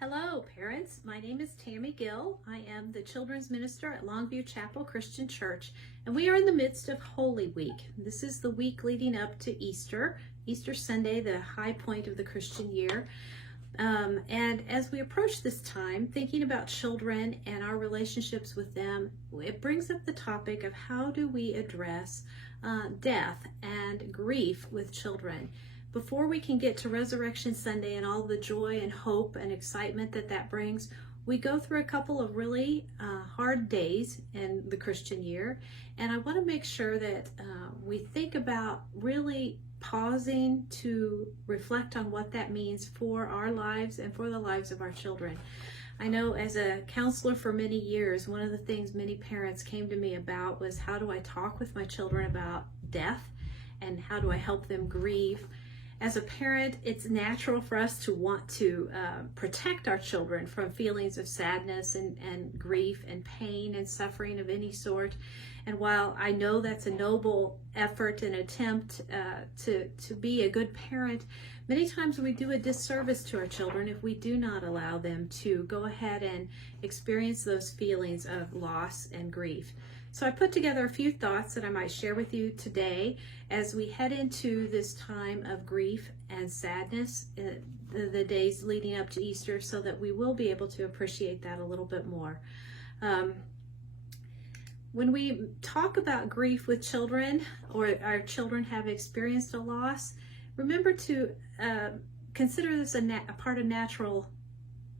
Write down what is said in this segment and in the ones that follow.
Hello, parents. My name is Tammy Gill. I am the children's minister at Longview Chapel Christian Church, and we are in the midst of Holy Week. This is the week leading up to Easter Sunday, the high point of the Christian year. And as we approach this time, thinking about children and our relationships with them, it brings up the topic of how do we address death and grief with children. Before we can get to Resurrection Sunday and all the joy and hope and excitement that brings, we go through a couple of really hard days in the Christian year. And I want to make sure that we think about really pausing to reflect on what that means for our lives and for the lives of our children. I know as a counselor for many years, one of the things many parents came to me about was how do I talk with my children about death and how do I help them grieve. As a parent, it's natural for us to want to protect our children from feelings of sadness and grief and pain and suffering of any sort. And while I know that's a noble effort and attempt to be a good parent, many times we do a disservice to our children if we do not allow them to go ahead and experience those feelings of loss and grief. So I put together a few thoughts that I might share with you today as we head into this time of grief and sadness, the days leading up to Easter, so that we will be able to appreciate that a little bit more. When we talk about grief with children, or our children have experienced a loss, remember to consider this a part of natural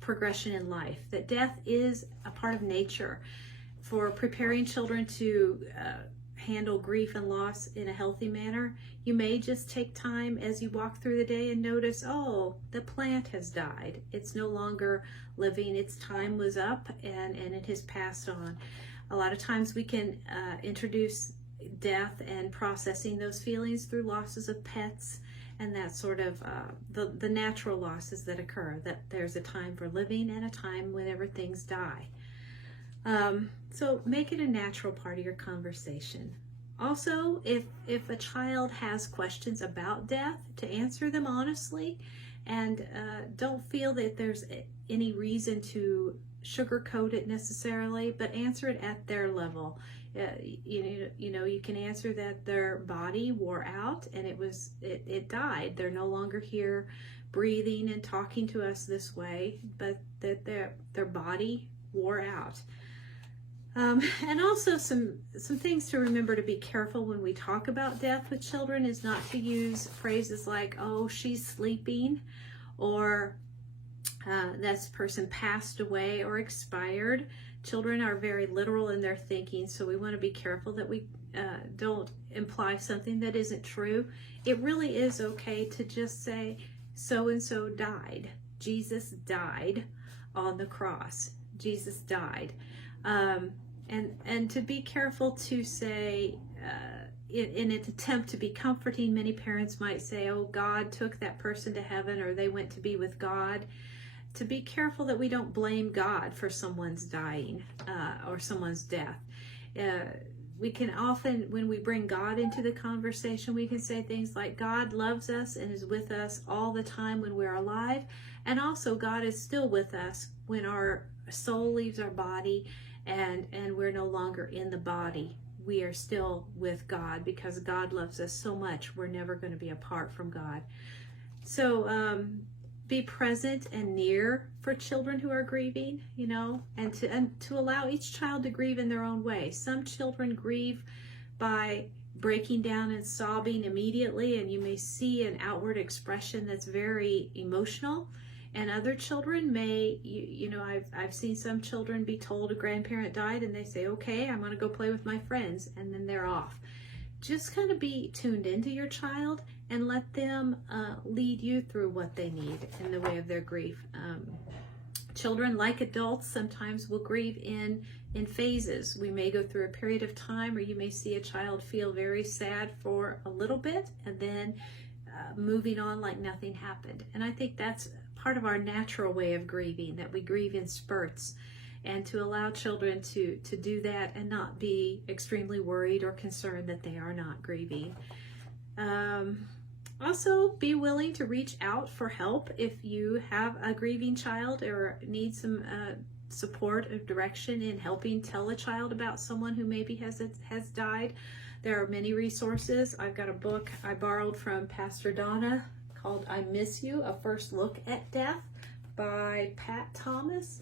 progression in life, that death is a part of nature. For preparing children to handle grief and loss in a healthy manner, you may just take time as you walk through the day and notice, oh, the plant has died. It's no longer living. Its time was up and it has passed on. A lot of times we can introduce death and processing those feelings through losses of pets and that sort of the natural losses that occur, that there's a time for living and a time whenever things die. So make it a natural part of your conversation. Also, if a child has questions about death, to answer them honestly, and don't feel that there's any reason to sugarcoat it necessarily, but answer it at their level. You can answer that their body wore out and it died. They're no longer here breathing and talking to us this way, but that their body wore out. And also some things to remember to be careful when we talk about death with children is not to use phrases like, oh, she's sleeping, or this person passed away or expired. Children are very literal in their thinking, so we want to be careful that we don't imply something that isn't true. It really is okay to just say, so-and-so died. Jesus died on the cross. Jesus died. And to be careful to say, in an attempt to be comforting, many parents might say, oh, God took that person to heaven, or they went to be with God. To be careful that we don't blame God for someone's dying or someone's death. We can often, when we bring God into the conversation, we can say things like, God loves us and is with us all the time when we're alive. And also God is still with us when our soul leaves our body and we're no longer in the body. We are still with God because God loves us so much. We're never going to be apart from God. So be present and near for children who are grieving, and to allow each child to grieve in their own way. Some children grieve by breaking down and sobbing immediately, and you may see an outward expression that's very emotional. And other children may, I've seen some children be told a grandparent died and they say, okay, I'm going to go play with my friends, and then they're off. Just kind of be tuned into your child and let them lead you through what they need in the way of their grief. Children, like adults, sometimes will grieve in phases. We may go through a period of time where you may see a child feel very sad for a little bit and then moving on like nothing happened. And I think that's part of our natural way of grieving, that we grieve in spurts, and to allow children to do that and not be extremely worried or concerned that they are not grieving. Also, be willing to reach out for help if you have a grieving child or need some support or direction in helping tell a child about someone who maybe has died. There are many resources. I've got a book I borrowed from Pastor Donna called I Miss You, A First Look at Death by Pat Thomas.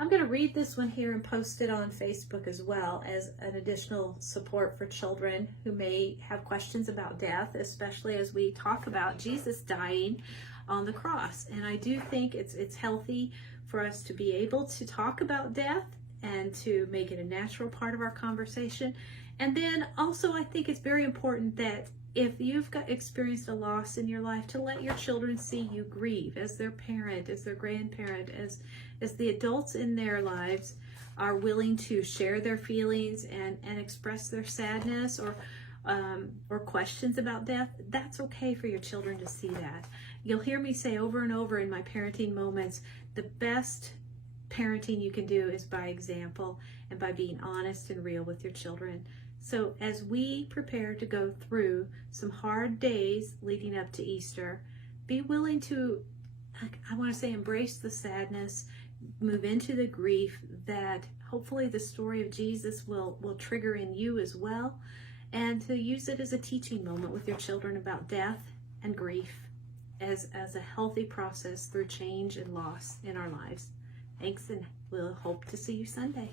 I'm going to read this one here and post it on Facebook as well as an additional support for children who may have questions about death, especially as we talk about Jesus dying on the cross. And I do think it's healthy for us to be able to talk about death and to make it a natural part of our conversation. And then also I think it's very important that if you've experienced a loss in your life, to let your children see you grieve as their parent, as their grandparent, as the adults in their lives are willing to share their feelings and express their sadness or questions about death. That's okay for your children to see that. You'll hear me say over and over in my parenting moments, the best parenting you can do is by example and by being honest and real with your children. So as we prepare to go through some hard days leading up to Easter, be willing to, I want to say, embrace the sadness, move into the grief that hopefully the story of Jesus will trigger in you as well, and to use it as a teaching moment with your children about death and grief as a healthy process through change and loss in our lives. Thanks, and we'll hope to see you Sunday.